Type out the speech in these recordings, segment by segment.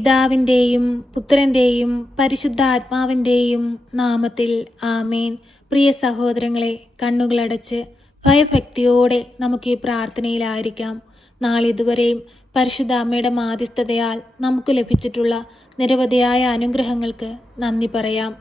പിതാവിൻ്റെയും പുത്രൻ്റെയും പരിശുദ്ധാത്മാവിൻ്റെയും നാമത്തിൽ ആമേൻ. പ്രിയ സഹോദരങ്ങളെ, കണ്ണുകളടച്ച് ഭയഭക്തിയോടെ നമുക്ക് ഈ പ്രാർത്ഥനയിലായിരിക്കാം. നാളിതുവരെയും പരിശുദ്ധ അമ്മയുടെ മാധ്യസ്ഥതയാൽ നമുക്ക് ലഭിച്ചിട്ടുള്ള നിരവധിയായ അനുഗ്രഹങ്ങൾക്ക് നന്ദി പറയാം.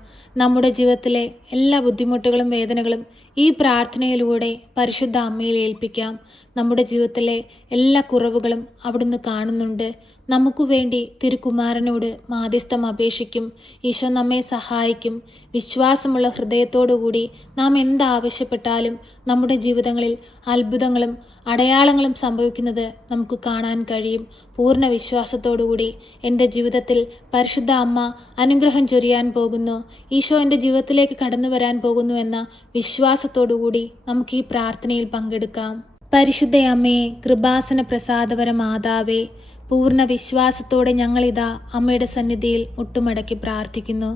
നമ്മുടെ ജീവിതത്തിലെ എല്ലാ ബുദ്ധിമുട്ടുകളും വേദനകളും ഈ പ്രാർത്ഥനയിലൂടെ പരിശുദ്ധ അമ്മയിൽ ഏൽപ്പിക്കാം. നമ്മുടെ ജീവിതത്തിലെ എല്ലാ കുറവുകളും അവിടുന്ന് കാണുന്നുണ്ട്. നമുക്ക് വേണ്ടി തിരുക്കുമാരനോട് മാധ്യസ്ഥം അപേക്ഷിക്കും. ഈശോ നമ്മെ സഹായിക്കും. വിശ്വാസമുള്ള ഹൃദയത്തോടുകൂടി നാം എന്താവശ്യപ്പെട്ടാലും നമ്മുടെ ജീവിതങ്ങളിൽ അത്ഭുതങ്ങളും അടയാളങ്ങളും സംഭവിക്കുന്നത് നമുക്ക് കാണാൻ കഴിയും. പൂർണ്ണ വിശ്വാസത്തോടുകൂടി എൻ്റെ ജീവിതത്തിൽ പരിശുദ്ധ അമ്മ അനുഗ്രഹം ചൊരിയാൻ പോകുന്നു, ഈശോ എൻ്റെ ജീവിതത്തിലേക്ക് കടന്നു വരാൻ പോകുന്നു എന്ന വിശ്വാസത്തോടുകൂടി നമുക്ക് ഈ പ്രാർത്ഥനയിൽ പങ്കെടുക്കാം. പരിശുദ്ധ അമ്മയെ, കൃപാസന പ്രസാദപര മാതാവേ, പൂർണ്ണ വിശ്വാസത്തോടെ ഞങ്ങളിതാ അമ്മയുടെ സന്നിധിയിൽ മുട്ടുമടക്കി പ്രാർത്ഥിക്കുന്നു.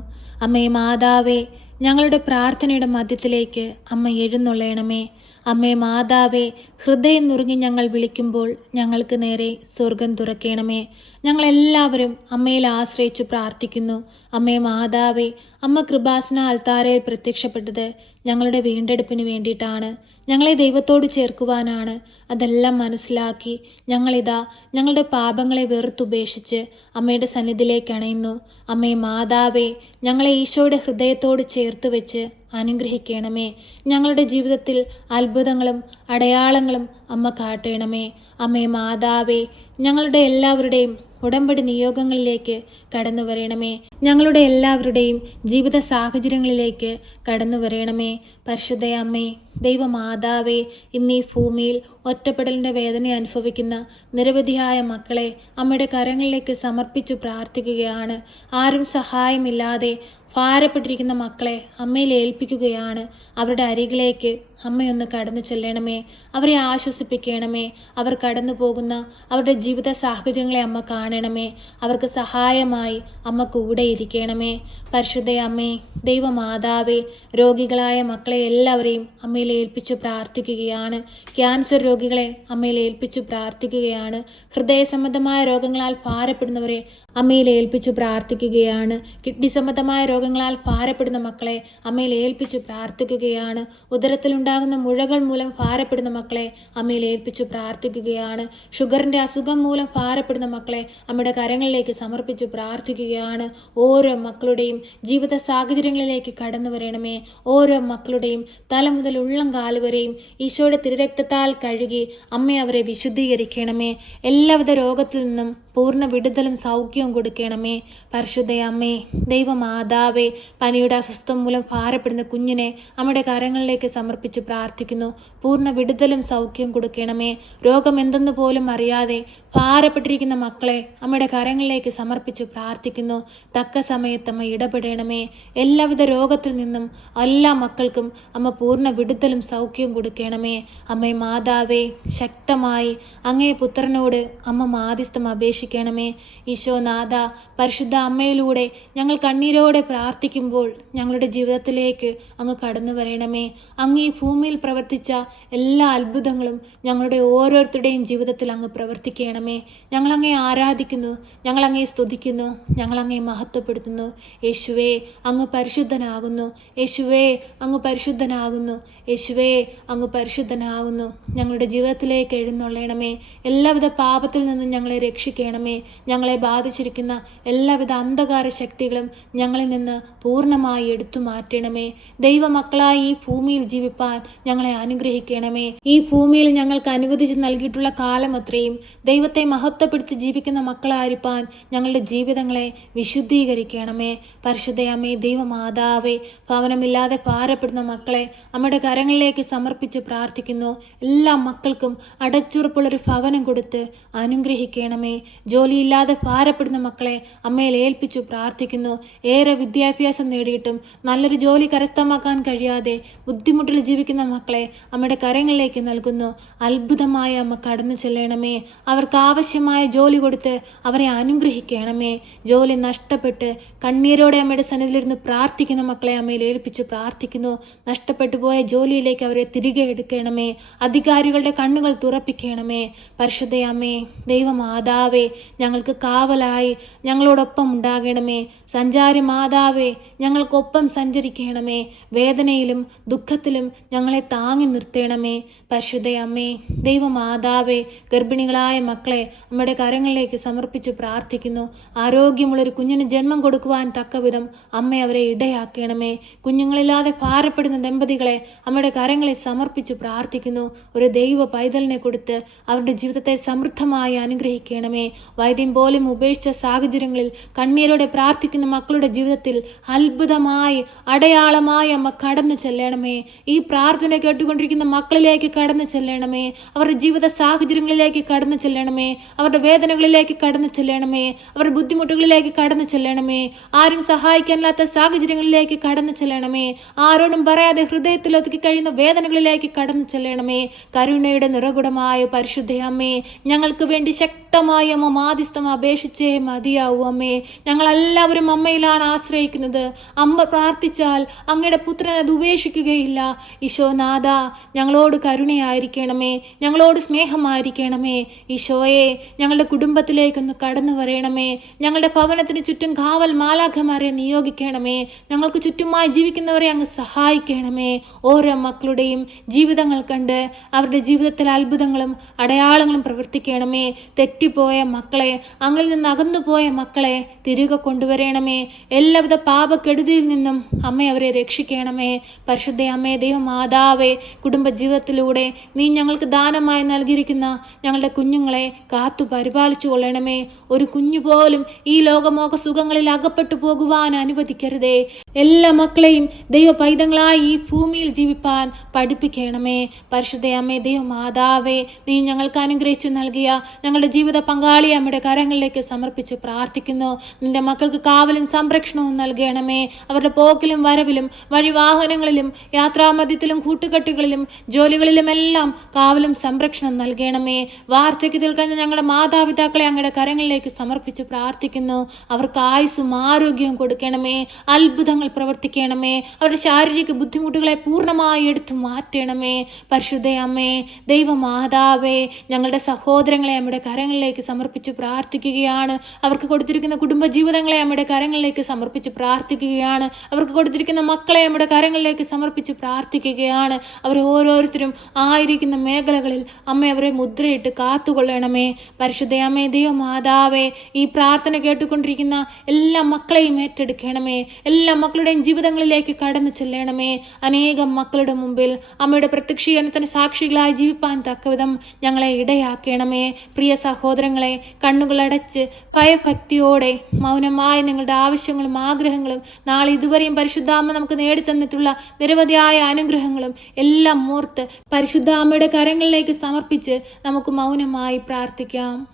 അമ്മേ മാതാവേ, ഞങ്ങളുടെ പ്രാർത്ഥനയുടെ മധ്യത്തിലേക്ക് അമ്മ എഴുന്നള്ളണമേ. അമ്മേ മാതാവേ, ഹൃദയം നുറുങ്ങി ഞങ്ങൾ വിളിക്കുമ്പോൾ ഞങ്ങൾക്ക് നേരെ സ്വർഗം തുറക്കണമേ. ഞങ്ങളെല്ലാവരും അമ്മയിൽ ആശ്രയിച്ചു പ്രാർത്ഥിക്കുന്നു. അമ്മേ മാതാവേ, അമ്മ കൃപാസന അൾത്താരയിൽ പ്രത്യക്ഷപ്പെട്ടത് ഞങ്ങളുടെ വീണ്ടെടുപ്പിന് വേണ്ടിയിട്ടാണ്, ഞങ്ങളെ ദൈവത്തോട് ചേർക്കുവാനാണ്. അതെല്ലാം മനസ്സിലാക്കി ഞങ്ങളിതാ ഞങ്ങളുടെ പാപങ്ങളെ വെറുത്തുപേക്ഷിച്ച് അമ്മയുടെ സന്നിധിയിലേക്ക് അണയുന്നു. അമ്മേ മാതാവേ, ഞങ്ങളെ ഈശോയുടെ ഹൃദയത്തോട് ചേർത്ത് വെച്ച് അനുഗ്രഹിക്കണമേ. ഞങ്ങളുടെ ജീവിതത്തിൽ അത്ഭുതങ്ങളും അടയാളങ്ങളും അമ്മ കാട്ടണമേ. അമ്മേ മാതാവേ, ഞങ്ങളുടെ എല്ലാവരുടെയും ഉടമ്പടി നിയോഗങ്ങളിലേക്ക് കടന്നു വരണമേ. ഞങ്ങളുടെ എല്ലാവരുടെയും ജീവിത സാഹചര്യങ്ങളിലേക്ക് കടന്നു വരണമേ. പരിശുദ്ധ അമ്മേ, ദൈവമാതാവേ, ഇന്നീ ഭൂമിയിൽ ഒറ്റപ്പെടലിൻ്റെ വേദന അനുഭവിക്കുന്ന നിരവധിയായ മക്കളെ അമ്മയുടെ കരങ്ങളിലേക്ക് സമർപ്പിച്ചു പ്രാർത്ഥിക്കുകയാണ്. ആരും സഹായമില്ലാതെ ഭാരപ്പെട്ടിരിക്കുന്ന മക്കളെ അമ്മയിൽ ഏൽപ്പിക്കുകയാണ്. അവരുടെ അരികിലേക്ക് അമ്മയൊന്ന് കടന്നു ചെല്ലണമേ. അവരെ ആശ്വസിപ്പിക്കണമേ. അവർ കടന്നു പോകുന്ന അവരുടെ ജീവിത സാഹചര്യങ്ങളെ അമ്മ കാണണമേ. അവർക്ക് സഹായമായി അമ്മ കൂടെ ഇരിക്കണമേ. പരിശുദ്ധ അമ്മേ, ദൈവമാതാവേ, രോഗികളായ മക്കളെ എല്ലാവരെയും അമ്മയിൽ ഏൽപ്പിച്ചു പ്രാർത്ഥിക്കുകയാണ്. ക്യാൻസർ രോഗികളെ അമ്മയിൽ ഏൽപ്പിച്ചു പ്രാർത്ഥിക്കുകയാണ്. ഹൃദയ സംബന്ധമായ രോഗങ്ങളാൽ ഭാരപ്പെടുന്നവരെ അമ്മയിൽ ഏൽപ്പിച്ചു പ്രാർത്ഥിക്കുകയാണ്. കിഡ്നി സംബന്ധമായ രോഗങ്ങളാൽ ഭാരപ്പെടുന്ന മക്കളെ അമ്മയിൽ ഏൽപ്പിച്ചു പ്രാർത്ഥിക്കുകയാണ്. ഉദരത്തിലുണ്ടാകുന്ന മുഴകൾ മൂലം ഭാരപ്പെടുന്ന മക്കളെ അമ്മയിൽ ഏൽപ്പിച്ചു പ്രാർത്ഥിക്കുകയാണ്. ഷുഗറിൻ്റെ അസുഖം മൂലം ഭാരപ്പെടുന്ന മക്കളെ അമ്മയുടെ കരങ്ങളിലേക്ക് സമർപ്പിച്ചു പ്രാർത്ഥിക്കുകയാണ്. ഓരോ മക്കളുടെയും ജീവിത സാഹചര്യങ്ങളിലേക്ക് കടന്നു വരണമേ. ഓരോ മക്കളുടെയും തല മുതൽ ഉള്ളം കാലുവരെയും ഈശോയുടെ തിരുരക്തത്താൽ കഴുകി അമ്മ അവരെ വിശുദ്ധീകരിക്കണമേ. എല്ലാവിധ രോഗത്തിൽ നിന്നും പൂർണ്ണ വിടുതലും സൗഖ്യവും കൊടുക്കണമേ. പരിശുദ്ധ അമ്മേ, ദൈവമാതാവേ, പനിയുടെ അസ്വസ്ഥം മൂലം ഭാരപ്പെടുന്ന കുഞ്ഞിനെ അമ്മയുടെ കരങ്ങളിലേക്ക് സമർപ്പിച്ച് പ്രാർത്ഥിക്കുന്നു. പൂർണ്ണ വിടുതലും സൗഖ്യം കൊടുക്കണമേ. രോഗം എന്തെന്ന് പോലും അറിയാതെ ഭാരപ്പെട്ടിരിക്കുന്ന മക്കളെ അമ്മയുടെ കരങ്ങളിലേക്ക് സമർപ്പിച്ച് പ്രാർത്ഥിക്കുന്നു. തക്ക സമയത്ത് അമ്മ ഇടപെടണമേ. എല്ലാവിധ രോഗത്തിൽ നിന്നും എല്ലാ മക്കൾക്കും അമ്മ പൂർണ്ണ വിടുതലും സൗഖ്യവും കൊടുക്കണമേ. അമ്മേ മാതാവേ, ശക്തമായി അങ്ങേ പുത്രനോട് അമ്മ മാധ്യസ്ഥം അപേക്ഷിക്കണമേ. ഈശോനാഥ, പരിശുദ്ധ അമ്മയിലൂടെ ഞങ്ങൾ കണ്ണീരോടെ പ്രാർത്ഥിക്കുമ്പോൾ ഞങ്ങളുടെ ജീവിതത്തിലേക്ക് അങ്ങ് കടന്നു വരണമേ. അങ്ങ് ഈ ഭൂമിയിൽ പ്രവർത്തിച്ച എല്ലാ അത്ഭുതങ്ങളും ഞങ്ങളുടെ ഓരോരുത്തരുടെയും ജീവിതത്തിൽ അങ്ങ് പ്രവർത്തിക്കണമേ. ഞങ്ങളങ്ങേ ആരാധിക്കുന്നു, ഞങ്ങളങ്ങേ സ്തുതിക്കുന്നു, ഞങ്ങളങ്ങേ മഹത്വപ്പെടുത്തുന്നു. യേശുവേ, അങ്ങ് പരിശുദ്ധനാകുന്നു. യേശുവേ, അങ്ങ് പരിശുദ്ധനാകുന്നു. യേശുവേ, അങ്ങ് പരിശുദ്ധനാകുന്നു. ഞങ്ങളുടെ ജീവിതത്തിലേക്ക് എഴുന്നള്ളണമേ. എല്ലാവിധ പാപത്തിൽ നിന്നും ഞങ്ങളെ രക്ഷിക്കണമേ. ഞങ്ങളെ ബാധിച്ചിരിക്കുന്ന എല്ലാവിധ അന്ധകാര ശക്തികളും ഞങ്ങളിൽ നിന്ന് പൂർണ്ണമായി എടുത്തു മാറ്റണമേ. ദൈവമക്കളായി ഈ ഭൂമിയിൽ ജീവിപ്പാൻ ഞങ്ങളെ അനുഗ്രഹിക്കണമേ. ഈ ഭൂമിയിൽ ഞങ്ങൾക്ക് അനുവദിച്ച് നൽകിയിട്ടുള്ള കാലം അത്രയും ദൈവത്തെ മഹത്വപ്പെടുത്തി ജീവിക്കുന്ന മക്കളായിരിക്കാൻ ഞങ്ങളുടെ ജീവിതങ്ങളെ വിശുദ്ധീകരിക്കണമേ. പരിശുദ്ധ അമ്മേ, ദൈവമാതാവേ, ഭവനമില്ലാതെ ഭാരപ്പെടുന്ന മക്കളെ അമ്മയുടെ കരങ്ങളിലേക്ക് സമർപ്പിച്ച് പ്രാർത്ഥിക്കുന്നു. എല്ലാ മക്കൾക്കും അടച്ചുറപ്പുള്ളൊരു ഭവനം കൊടുത്ത് അനുഗ്രഹിക്കണമേ. ജോലിയില്ലാതെ ഭാരപ്പെടുന്ന മക്കളെ അമ്മയിൽ ഏൽപ്പിച്ചു പ്രാർത്ഥിക്കുന്നു. ഏറെ വിദ്യാഭ്യാസം നേടിയിട്ടും നല്ലൊരു ജോലി കരസ്ഥമാക്കാൻ കഴിയാതെ ബുദ്ധിമുട്ടിൽ ജീവിക്കുന്ന മക്കളെ അമ്മയുടെ കരങ്ങളിലേക്ക് നൽകുന്നു. അത്ഭുതമായ അമ്മ കടന്നു ചെല്ലണമേ. അവർക്ക് ആവശ്യമായ ജോലി കൊടുത്ത് അവരെ അനുഗ്രഹിക്കണമേ. ജോലി നഷ്ടപ്പെട്ട് കണ്ണീരോടെ അമ്മയുടെ സന്നിധിയിലിരുന്ന് പ്രാർത്ഥിക്കുന്ന മക്കളെ അമ്മയിൽ ഏൽപ്പിച്ച് പ്രാർത്ഥിക്കുന്നു. നഷ്ടപ്പെട്ടു പോയ ജോലിയിലേക്ക് അവരെ തിരികെ എടുക്കണമേ. അധികാരികളുടെ കണ്ണുകൾ തുറപ്പിക്കണമേ. പരിശുദ്ധ അമ്മേ, ദൈവമാതാവേ, ഞങ്ങൾക്ക് കാവലായി സഹായി ഞങ്ങളോടൊപ്പം ഉണ്ടാകണമേ. സഞ്ചാരി മാതാവേ, ഞങ്ങൾക്കൊപ്പം സഞ്ചരിക്കണമേ. വേദനയിലും ദുഃഖത്തിലും ഞങ്ങളെ താങ്ങി നിർത്തണമേ. പരിശുദ്ധ അമ്മേ, ദൈവമാതാവേ, ഗർഭിണികളായ മക്കളെ അമ്മയുടെ കരങ്ങളിലേക്ക് സമർപ്പിച്ച് പ്രാർത്ഥിക്കുന്നു. ആരോഗ്യമുള്ളൊരു കുഞ്ഞിന് ജന്മം കൊടുക്കുവാൻ തക്കവിധം അമ്മ അവരെ ഇടയാക്കണമേ. കുഞ്ഞുങ്ങളില്ലാതെ ഭാരപ്പെടുന്ന ദമ്പതികളെ അമ്മയുടെ കരങ്ങളിൽ സമർപ്പിച്ച് പ്രാർത്ഥിക്കുന്നു. ഒരു ദൈവ പൈതലിനെ കൊടുത്ത് അവരുടെ ജീവിതത്തെ സമൃദ്ധമായി അനുഗ്രഹിക്കണമേ. വൈദ്യം പോലും ഉപേക്ഷിച്ച സാഹചര്യങ്ങളിൽ കണ്ണീരോടെ പ്രാർത്ഥിക്കുന്ന മക്കളുടെ ജീവിതത്തിൽ അത്ഭുതമായി അടയാളമായി അമ്മ കടന്നു ചെല്ലണമേ. ഈ പ്രാർത്ഥന കേട്ടുകൊണ്ടിരിക്കുന്ന മക്കളിലേക്ക് കടന്നു ചെല്ലണമേ. അവരുടെ ജീവിത സാഹചര്യങ്ങളിലേക്ക് കടന്നു ചെല്ലണമേ. അവരുടെ വേദനകളിലേക്ക് കടന്നു ചെല്ലണമേ. അവരുടെ ബുദ്ധിമുട്ടുകളിലേക്ക് കടന്നു ചെല്ലണമേ. ആരും സഹായിക്കാനില്ലാത്ത സാഹചര്യങ്ങളിലേക്ക് കടന്നു ചെല്ലണമേ. ആരോടും പറയാതെ ഹൃദയത്തിൽ ഒതുക്കി കഴിയുന്ന വേദനകളിലേക്ക് കടന്നു ചെല്ലണമേ. കരുണയുടെ നിറകുടമായ പരിശുദ്ധ അമ്മേ, ഞങ്ങൾക്ക് വേണ്ടി ശക്തമായ അമ്മ മാധ്യസ്ഥം അപേക്ഷിച്ചേ മതിയാവൂ അമ്മേ. ഞങ്ങളെല്ലാവരും അമ്മയിലാണ് ആശ്രയിക്കുന്നത്. അമ്മ പ്രാർത്ഥിച്ചാൽ അങ്ങയുടെ പുത്രൻ അത് ഉപേക്ഷിക്കുകയില്ല. ഈശോനാഥ, ഞങ്ങളോട് കരുണയായിരിക്കണമേ, ഞങ്ങളോട് സ്നേഹമായിരിക്കണമേ. ഈശോയെ, ഞങ്ങളുടെ കുടുംബത്തിലേക്കൊന്ന് കടന്നു വരയണമേ. ഞങ്ങളുടെ ഭവനത്തിന് ചുറ്റും കാവൽ മാലാഖമാരെ നിയോഗിക്കണമേ. ഞങ്ങൾക്ക് ചുറ്റുമായി ജീവിക്കുന്നവരെ അങ്ങ് സഹായിക്കണമേ. ഓരോ മക്കളുടെയും ജീവിതങ്ങൾ കണ്ട് അവരുടെ ജീവിതത്തിൽ അത്ഭുതങ്ങളും അടയാളങ്ങളും പ്രവർത്തിക്കണമേ. തെറ്റിപ്പോയ മക്കളെ, അങ്ങിൽ നിന്ന് അകന്നുപോയ മക്കളെ തിരികെ കൊണ്ടുവരണമേ. എല്ലാവിധ പാപക്കെടുതിയിൽ നിന്നും അമ്മ അവരെ രക്ഷിക്കണമേ. പരിശുദ്ധ അമ്മേ, ദൈവമാതാവേ, കുടുംബജീവിതത്തിലൂടെ നീ ഞങ്ങൾക്ക് ദാനമായി നൽകിയിരിക്കുന്ന ഞങ്ങളുടെ കുഞ്ഞുങ്ങളെ കാത്തു പരിപാലിച്ചു കൊള്ളണമേ. ഒരു കുഞ്ഞു പോലും ഈ ലോകമോഹ സുഖങ്ങളിൽ അകപ്പെട്ടു പോകുവാൻ അനുവദിക്കരുതേ. എല്ലാ മക്കളെയും ദൈവ പൈതങ്ങളായി ഈ ഭൂമിയിൽ ജീവിപ്പാൻ പഠിപ്പിക്കണമേ. പരിശുദ്ധ അമ്മേ, ദൈവമാതാവേ, നീ ഞങ്ങൾക്ക് അനുഗ്രഹിച്ചു നൽകിയ ഞങ്ങളുടെ ജീവിത പങ്കാളിയെ അമ്മയുടെ കരങ്ങളിലേക്ക് സമർപ്പിച്ച് പ്രാർത്ഥിക്കുന്നു. നിന്റെ മക്കൾക്ക് കാവലും സംരക്ഷണവും നൽകണമേ. അവരുടെ പോക്കിലും വരവിലും വഴിവാഹനങ്ങളിലും യാത്രാമധ്യത്തിലും കൂട്ടുകെട്ടുകളിലും ജോലികളിലുമെല്ലാം കാവലും സംരക്ഷണം നൽകണമേ. വാർദ്ധക്യത്തിൽ കഴിഞ്ഞ ഞങ്ങളുടെ മാതാപിതാക്കളെ അങ്ങയുടെ കരങ്ങളിലേക്ക് സമർപ്പിച്ച് പ്രാർത്ഥിക്കുന്നു. അവർക്ക് ആയുസ്സും ആരോഗ്യവും കൊടുക്കണമേ. അത്ഭുതങ്ങൾ പ്രവർത്തിക്കണമേ. അവരുടെ ശാരീരിക ബുദ്ധിമുട്ടുകളെ പൂർണ്ണമായി എടുത്തു മാറ്റണമേ. പരിശുദ്ധ അമ്മേ, ദൈവമാതാവേ, ഞങ്ങളുടെ സഹോദരങ്ങളെ അമ്മയുടെ കരങ്ങളിലേക്ക് സമർപ്പിച്ച് പ്രാർത്ഥിക്കുകയാണ്. അവർക്ക് കൊടുത്തിരിക്കുന്ന കുടുംബജീവിതങ്ങളെ അമ്മയുടെ കരങ്ങളിലേക്ക് സമർപ്പിച്ച് പ്രാർത്ഥിക്കുകയാണ്. അവർക്ക് കൊടുത്തിരിക്കുന്ന മക്കളെ അമ്മയുടെ കരങ്ങളിലേക്ക് സമർപ്പിച്ച് പ്രാർത്ഥിക്കുകയാണ്. അവർ ഓരോരുത്തരും ആയിരിക്കുന്ന മേഖലകളിൽ അമ്മ അവരെ മുദ്രയിട്ട് കാത്തുകൊള്ളണമേ. പരിശുദ്ധ അമ്മേ, ദൈവമാതാവേ, ഈ പ്രാർത്ഥന കേട്ടുകൊണ്ടിരിക്കുന്ന എല്ലാ മക്കളെയും ഏറ്റെടുക്കണമേ. എല്ലാ മക്കളുടെയും ജീവിതങ്ങളിലേക്ക് കടന്നു ചെല്ലണമേ. അനേകം മക്കളുടെ മുമ്പിൽ അമ്മയുടെ പ്രത്യക്ഷീകരണത്തിന് സാക്ഷികളായി ജീവിപ്പാൻ തക്കവിധം ഞങ്ങളെ ഇടയാക്കണമേ. പ്രിയ സഹോദരങ്ങളെ, കണ്ണുകളടച്ച് ഭയഭക്തിയോടെ മൗനമായി നിങ്ങളുടെ ആവശ്യങ്ങളും ആഗ്രഹങ്ങളും നാളെ ഇതുവരെയും പരിശുദ്ധാമ്മ നമുക്ക് നേടിത്തന്നിട്ടുള്ള നിരവധിയായ അനുഗ്രഹങ്ങളും എല്ലാം ഓർത്ത് പരിശുദ്ധാമ്മയുടെ കരങ്ങളിലേക്ക് സമർപ്പിച്ച് നമുക്ക് മൗനമായി പ്രാർത്ഥിക്കാം.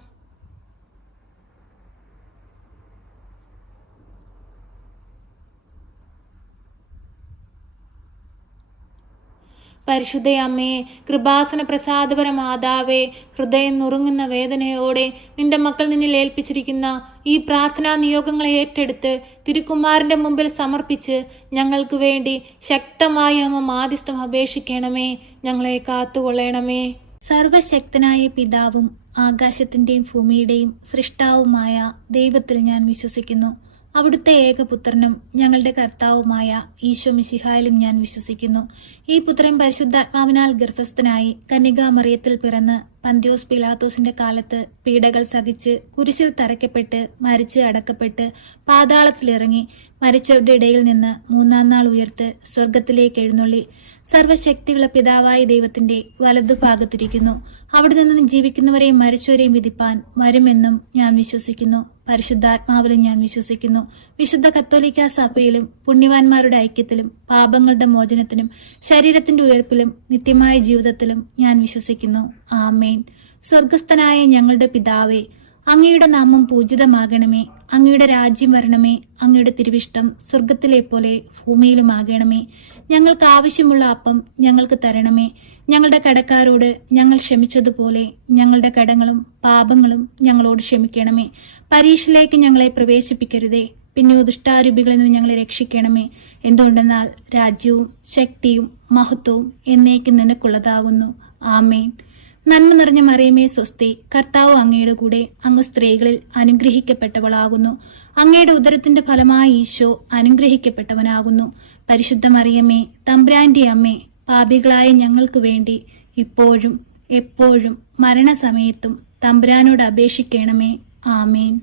പരിശുദ്ധ അമ്മേ, കൃപാസന പ്രസാദപര മാതാവേ, ഹൃദയം നുറുങ്ങുന്ന വേദനയോടെ നിന്റെ മക്കൾ നിന്നിൽ ഏൽപ്പിച്ചിരിക്കുന്ന ഈ പ്രാർത്ഥനാ നിയോഗങ്ങളെ ഏറ്റെടുത്ത് തിരുക്കുമാരൻ്റെ മുമ്പിൽ സമർപ്പിച്ച് ഞങ്ങൾക്ക് വേണ്ടി ശക്തമായ അമ്മ മാധ്യസ്ഥം അപേക്ഷിക്കണമേ. ഞങ്ങളെ കാത്തുകൊള്ളണമേ. സർവശക്തനായ പിതാവും ആകാശത്തിൻ്റെയും ഭൂമിയുടെയും സൃഷ്ടാവുമായ ദൈവത്തിൽ ഞാൻ വിശ്വസിക്കുന്നു. അവിടുത്തെ ഏകപുത്രനും ഞങ്ങളുടെ കർത്താവുമായ ഈശോ മിശിഹായിലും ഞാൻ വിശ്വസിക്കുന്നു. ഈ പുത്രൻ പരിശുദ്ധാത്മാവിനാൽ ഗർഭസ്ഥനായി കന്യകാമറിയത്തിൽ പിറന്ന് പന്ത്യോസ് പിലാത്തോസിന്റെ കാലത്ത് പീഡകൾ സഹിച്ച് കുരിശിൽ തറയ്ക്കപ്പെട്ട് മരിച്ച് അടക്കപ്പെട്ട് പാതാളത്തിലിറങ്ങി മരിച്ചവരുടെ ഇടയിൽ നിന്ന് മൂന്നാം നാൾ ഉയർത്ത് സ്വർഗത്തിലേക്ക് എഴുന്നള്ളി സർവശക്തിയുള്ള പിതാവായ ദൈവത്തിന്റെ വലതുഭാഗത്തിരിക്കുന്നു. അവിടെ നിന്നും ജീവിക്കുന്നവരെയും മരിച്ചവരെയും വിധിപ്പാൻ വരുമെന്നും ഞാൻ വിശ്വസിക്കുന്നു. പരിശുദ്ധാത്മാവിലും ഞാൻ വിശ്വസിക്കുന്നു. വിശുദ്ധ കത്തോലിക്കാ സഭയിലും പുണ്യവാന്മാരുടെ ഐക്യത്തിലും പാപങ്ങളുടെ മോചനത്തിനും ശരീരത്തിന്റെ ഉയർപ്പിലും നിത്യമായ ജീവിതത്തിലും ഞാൻ വിശ്വസിക്കുന്നു. ആമേൻ. സ്വർഗസ്ഥനായ ഞങ്ങളുടെ പിതാവേ, അങ്ങയുടെ നാമം പൂജിതമാകണമേ. അങ്ങയുടെ രാജ്യം വരണമേ. അങ്ങയുടെ തിരുവിഷ്ടം സ്വർഗത്തിലെ പോലെ ഭൂമിയിലുമാകണമേ. ഞങ്ങൾക്ക് ആവശ്യമുള്ള അപ്പം ഞങ്ങൾക്ക് തരണമേ. ഞങ്ങളുടെ കടക്കാരോട് ഞങ്ങൾ ക്ഷമിച്ചതുപോലെ ഞങ്ങളുടെ കടങ്ങളും പാപങ്ങളും ഞങ്ങളോട് ക്ഷമിക്കണമേ. പരീക്ഷയിലേക്ക് ഞങ്ങളെ പ്രവേശിപ്പിക്കരുതേ, പിന്നെയോ ദുഷ്ടാരൂപികളിൽ നിന്ന് ഞങ്ങളെ രക്ഷിക്കണമേ. എന്തുകൊണ്ടെന്നാൽ രാജ്യവും ശക്തിയും മഹത്വവും എന്നേക്കും നിനക്കുള്ളതാകുന്നു. ആമേൻ. നന്മ നിറഞ്ഞ മറിയമേ സ്വസ്തി, കർത്താവ് അങ്ങയുടെ കൂടെ, അങ്ങ് സ്ത്രീകളിൽ അനുഗ്രഹിക്കപ്പെട്ടവളാകുന്നു. അങ്ങയുടെ ഉദരത്തിന്റെ ഫലമായ ഈശോ അനുഗ്രഹിക്കപ്പെട്ടവനാകുന്നു. പരിശുദ്ധ മറിയമേ, തമ്പുരാന്റെ അമ്മേ, പാപികളായ ഞങ്ങൾക്ക് വേണ്ടി ഇപ്പോഴും എപ്പോഴും മരണസമയത്തും തമ്പുരാനോട് അപേക്ഷിക്കണമേ. ആമേൻ.